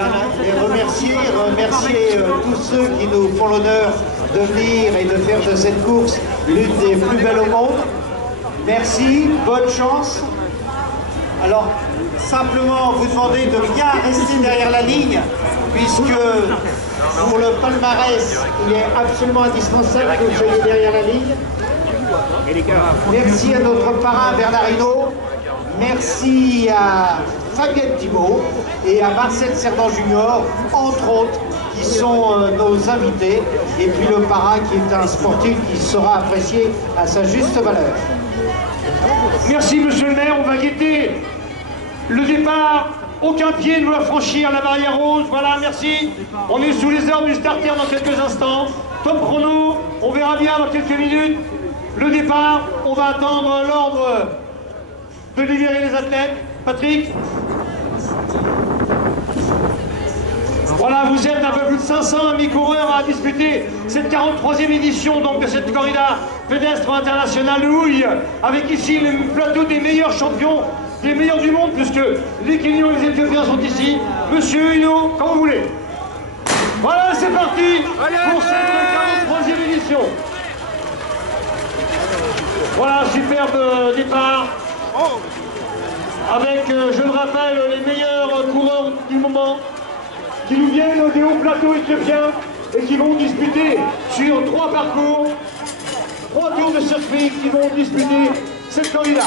remercier tous ceux qui nous font l'honneur de venir et de faire de cette course l'une des plus belles au monde. Merci, bonne chance. Alors, simplement vous demander de bien rester derrière la ligne, puisque pour le palmarès, il est absolument indispensable que vous soyez derrière la ligne. Merci à notre parrain Bernard Hinault, merci à Fabienne Thibault et à Marcel Cerdan Junior, entre autres, qui sont nos invités, et puis le parrain qui est un sportif qui sera apprécié à sa juste valeur. Merci monsieur le maire, on va guetter le départ. Aucun pied ne doit franchir la barrière rose. Voilà, merci. On est sous les ordres du starter dans quelques instants. Top chrono, on verra bien dans quelques minutes. Le départ, on va attendre l'ordre de libérer les athlètes. Patrick. Voilà, vous êtes un peu plus de 500 mi-coureurs à disputer cette 43e édition donc, de cette corrida pédestre internationale de Houille, avec ici le plateau des meilleurs champions, des meilleurs du monde, puisque les Kenyans et les Éthiopiens sont ici. Monsieur Hinault, quand vous voulez. Voilà, c'est parti pour cette 43e édition. Voilà, superbe départ. Avec, je le rappelle, les meilleurs coureurs du moment qui nous viennent des hauts plateaux éthiopiens et qui vont disputer sur 3 parcours, 3 tours de circuit qui vont disputer cette corrida.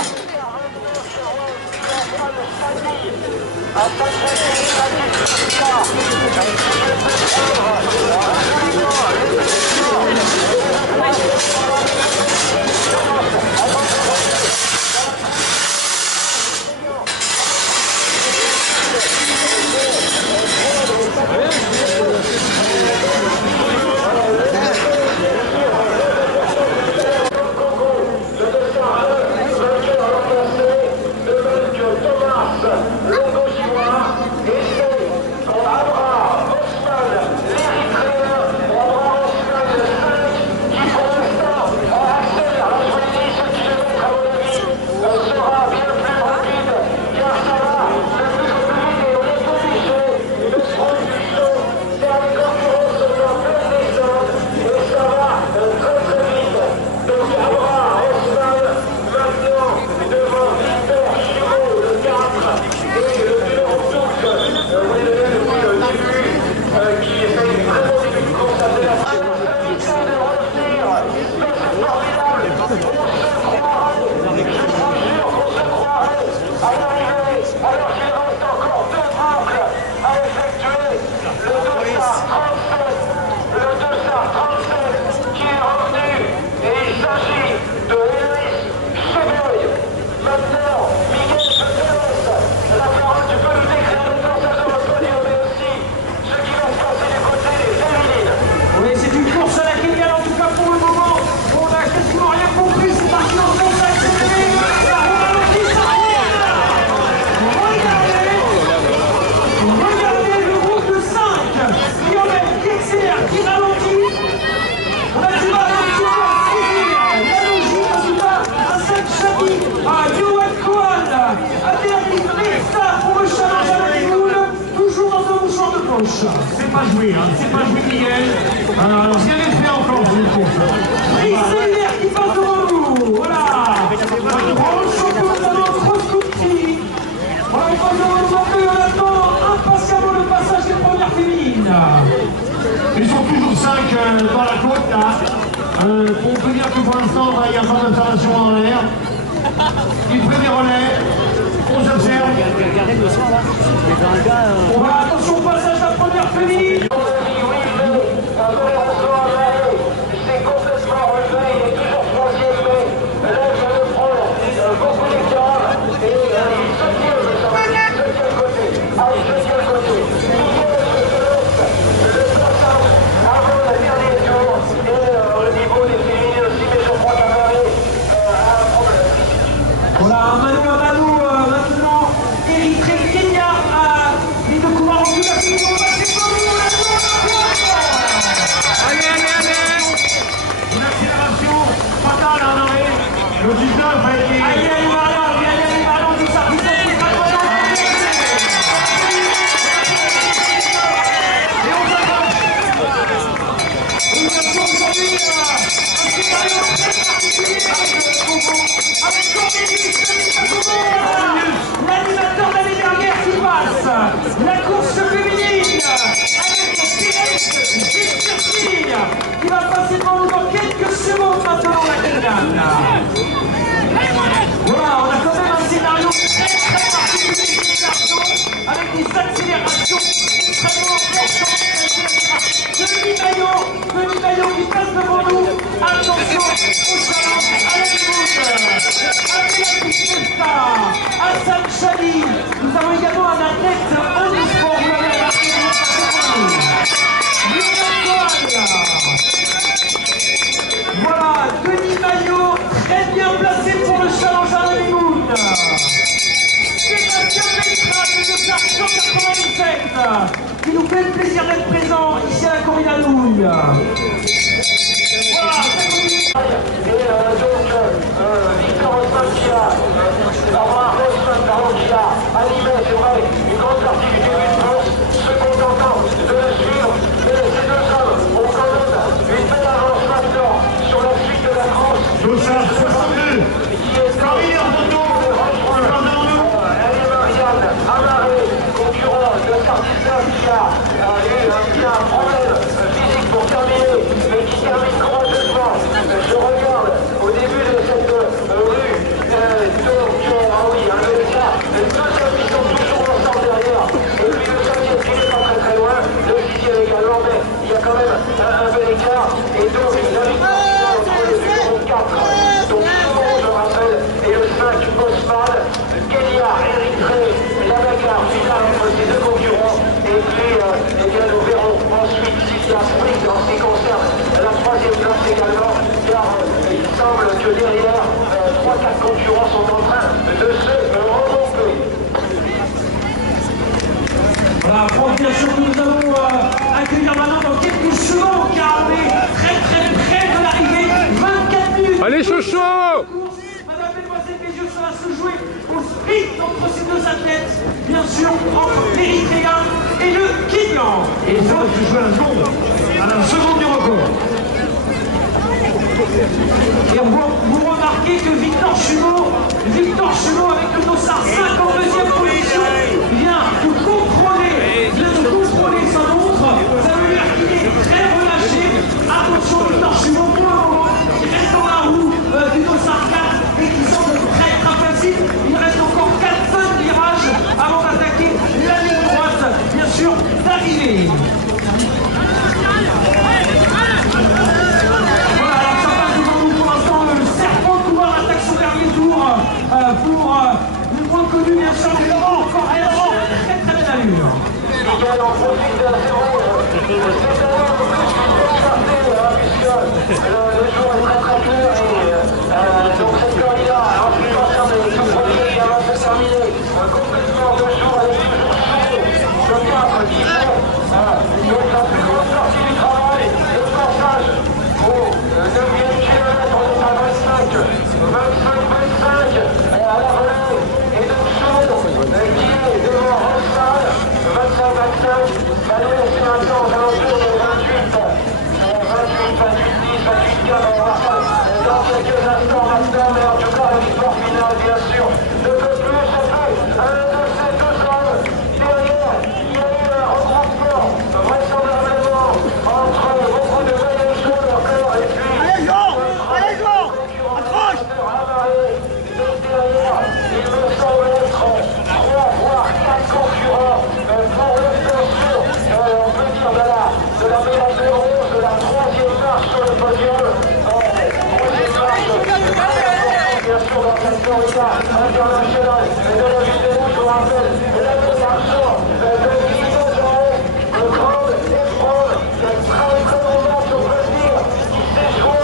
C'est pas joué, hein. C'est pas joué, Miguel. Alors, si elle est fait encore, je le trouve. Qui passe devant nous. Voilà. Grand champion de notre cross-country. On va demander, on attend impatiemment le passage des premières féminines. Ils sont toujours 5 dans la côte, là. On peut dire que pour l'instant, il n'y a pas d'installation dans l'air. Il fait des relais. On s'observe. On va attention au passage de la première féminine. C'est complètement relevé, il est toujours 3e, mais là je le prends beaucoup d'écart et il se tire de quel côté. Allez, je tiens le côté. Le passage avant la dernière tour et au niveau des féminines aussi, mais je crois qu'à Marie a un problème. Voilà, Manu, maintenant, Eric Kenya a mis de couloir en plus la féminine. Une accélération fatale, Honoré. Le 19 a été... Allez, ballon, tout ça, vous êtes accélérations extrêmement importantes. Denis Maillot qui passe devant nous. Attention au challenge à la minute. Abdelaziz Nesta, Hassan Chali. Nous avons également un athlète handisport. Vous l'avez remarqué, voilà, Denis Maillot, très bien placé pour le challenge à la Limoune. Sébastien Beltrame de Dossard 197, qui nous fait le plaisir d'être présent ici à la corrida de Houille. Voilà, et donc Victor Osmantia, Barbara Osman qui a animé, c'est vrai, une grande partie du début de course, se contentant de le suivre, mais ces deux hommes ont quand même une belle avance maintenant sur la suite de la course. Dossard 62, Corrière Moto, Marianne Amaré, concurrent de Sardistin qui a eu un problème physique pour terminer, mais qui termine courageusement. Je regarde au début de cette rue, donc, ah oui, un deux hommes qui sont toujours ensemble derrière, et puis le cinquième qui n'est pas très loin, le sixième également, mais il y a quand même un bel écart, et donc la victoire entre le numéro 4, donc souvent je rappelle, et le 5 Bosman, Kenya, Eritré, la bagarre finale entre ces deux concurrents, et puis eh bien, nous verrons ensuite s'il y a sprint en ce qui concerne la troisième place également, car il semble que derrière, 3-4 concurrents sont en train de se remonter. voilà, bien sûr que nous allons accueillir maintenant dans quelques secondes, car on est très près de l'arrivée. 24 minutes. Allez, Chocho! Madame, mesdemoiselles, messieurs, ça va se jouer au sprint entre ces deux athlètes, bien sûr, entre l'Érythréen et le Kenyan. et ça va se jouer à la seconde du record. Et vous remarquez que Victor Chumeau avec le Dossard 52e position vient de contrôler sa montre. Ça veut dire qu'il est très relâché. Attention, Victor Chumeau pour le moment, il reste dans la roue du Dossard 4 et qui semble très facile. Il reste encore 4 fins de virage avant d'attaquer la ligne droite, bien sûr, d'arrivée. Pour une fois connu, bien sûr, mais encore très belle allure. Miguel en profite de la seconde. C'est d'ailleurs plus qu'une bonne partie, puisque le jour est très clair et donc cette corrida, en ce qui concerne les tout premiers, qui va se terminer complètement de jour avec toujours chaud, le 4 qui fait donc la plus grosse partie du travail, le passage au 9e kilomètre, on est à 25 à la relais, et donc chaud qui est devant Ronsal, 25, ça nous laisse maintenant aux alentours de 28, 10, 28, 15, on va voir dans quelques instants maintenant, mais en tout cas la victoire finale bien sûr ne peut plus échapper à un de ces deux hommes. Derrière, il y a eu un regroupement vraisemblablement entre beaucoup de voyageurs encore et puis Allez Jean, accroche. donc derrière, il me semble être 3 voire 4 concurrents pour l'obtention, on peut dire, de la médaille de bronze, de la 3e marche sur le podium. 3e marche, bien sûr, dans cette corrida internationale de la vidéo, je vous rappelle, la médaille d'argent de Guido Zaré, le grand épreuve, très bon match, on peut dire, qui s'est joué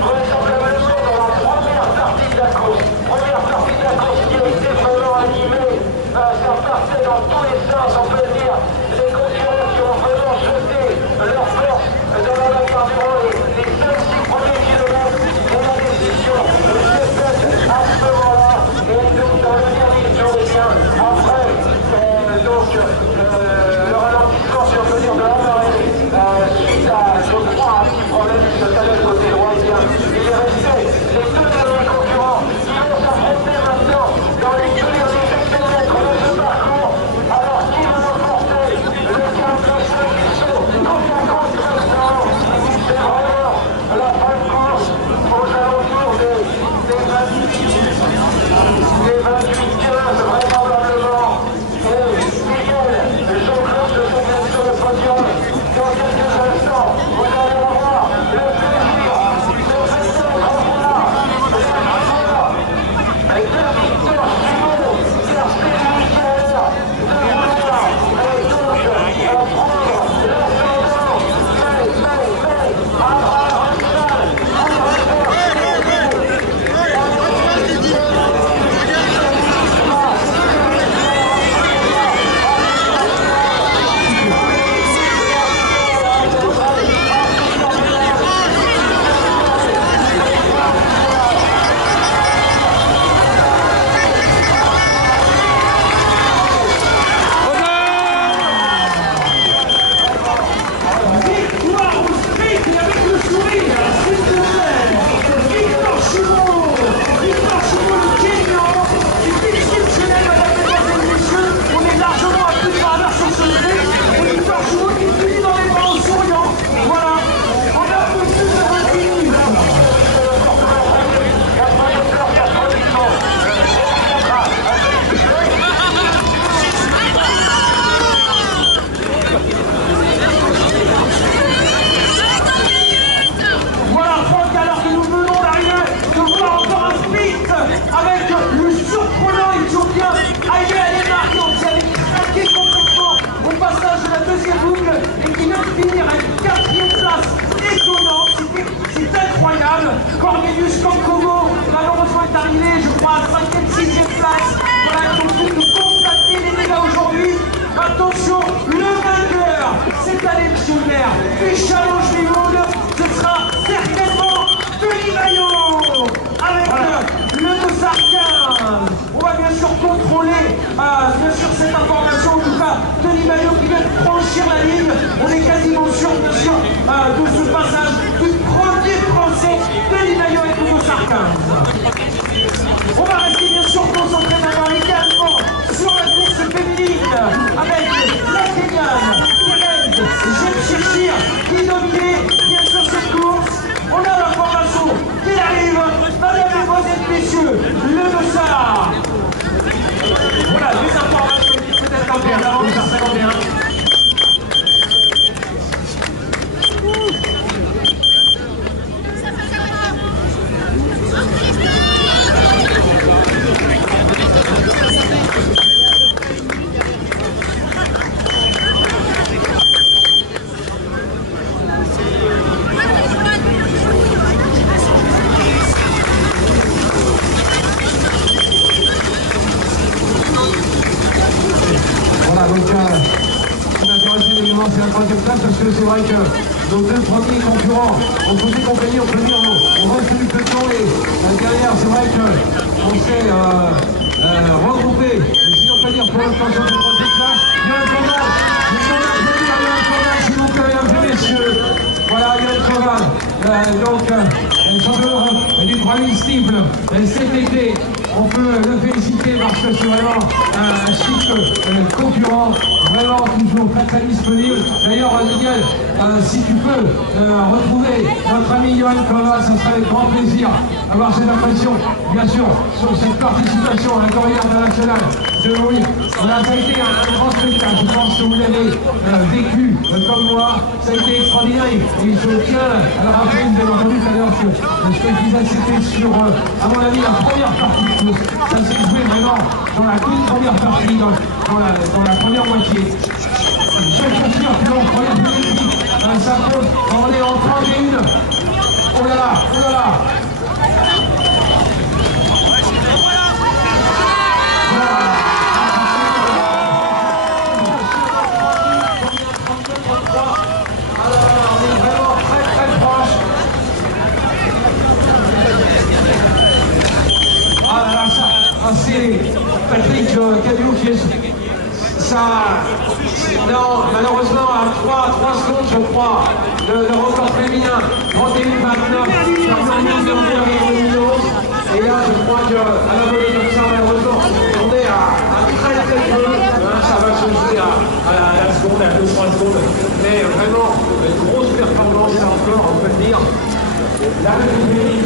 vraisemblablement dans la première partie de la course. Première partie de la course qui a été vraiment animée. Ça partait dans tous les sens, on peut dire. Les concurrents qui ont vraiment jeté leur force dans la bagarre durant les 5-6 premiers kilomètres de la décision. C'est faite à ce moment-là. Et donc dans le dernier tour, et bien après, le ralentissement, si on peut dire, de la marée, suite à, je crois, un petit problème qui se calait côté droit, et bien, il est resté les deux derniers concurrents qui vont s'affronter maintenant dans les deux derniers kilomètres de ce parcours. Alors, qui va l'emporter? Le 4, le 5, ils sont côte à côte maintenant. C'est vraiment la fin de course aux alentours des 28-15, vraisemblablement. Et du challenge du monde, ce sera certainement Denis Maillot avec le dossard 15. On va bien sûr contrôler bien sûr cette information. En tout cas, Denis Maillot qui vient de franchir la ligne. On est quasiment sûr bien sûr de ce passage du premier Français, Denis Maillot avec le dossard 15. On va rester bien sûr concentré maintenant également sur la course féminine avec la Kenyane Thérèse Jepchirchir qui dominait bien sûr cette course. On a l'information qui arrive, madame, mesdemoiselles, messieurs, le dossard. Voilà, les informations qui peut-être en bien avant, ça va bien. Voilà, donc ce qui m'intéresse évidemment, c'est la troisième place parce que c'est vrai que nos deux premiers concurrents ont posé compagnie, on peut dire, on reste du peloton et derrière, c'est vrai qu'on s'est regroupé. Et si on peut dire pour l'instant sur cette troisième place, il y a un Corval, s'il vous plaît, mesdames et messieurs. Voilà, il y a un Corval. Donc, champion du premier cible cet été. On peut le féliciter parce que c'est vraiment un chic concurrent, vraiment toujours très très disponible. D'ailleurs, Miguel, si tu peux retrouver notre ami Johan Kova, ça serait avec grand plaisir d'avoir cette impression, bien sûr, sur cette participation à la corrida internationale de Louis. Voilà, ça a été un grand spectacle, je pense que vous l'avez vécu comme moi, ça a été extraordinaire. Et je tiens à le rappeler, vous avez entendu tout à l'heure ce que je disais, c'était sur, à mon avis, la première partie. Ça s'est joué vraiment dans la toute première partie, dans la première moitié. Je suis sûr que l'on première politique, ça compte, on est en 31. Oh là là, oh là là. Alors, on est vraiment très très proche. Ah là là, c'est Patrick Cadio qui est... Ça... Non, malheureusement, à 3 secondes, je crois, le record féminin, 31-29, et là, je crois qu'à la volée comme ça, malheureusement, on est à très très peu, ça va se jouer à la seconde, à 2-3 secondes, mais vraiment, une grosse performance, là encore, on peut le dire. La féminine.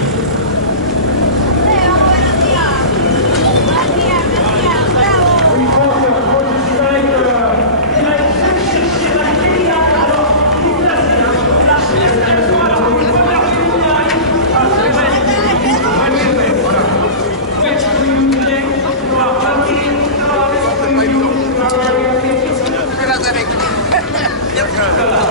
Avec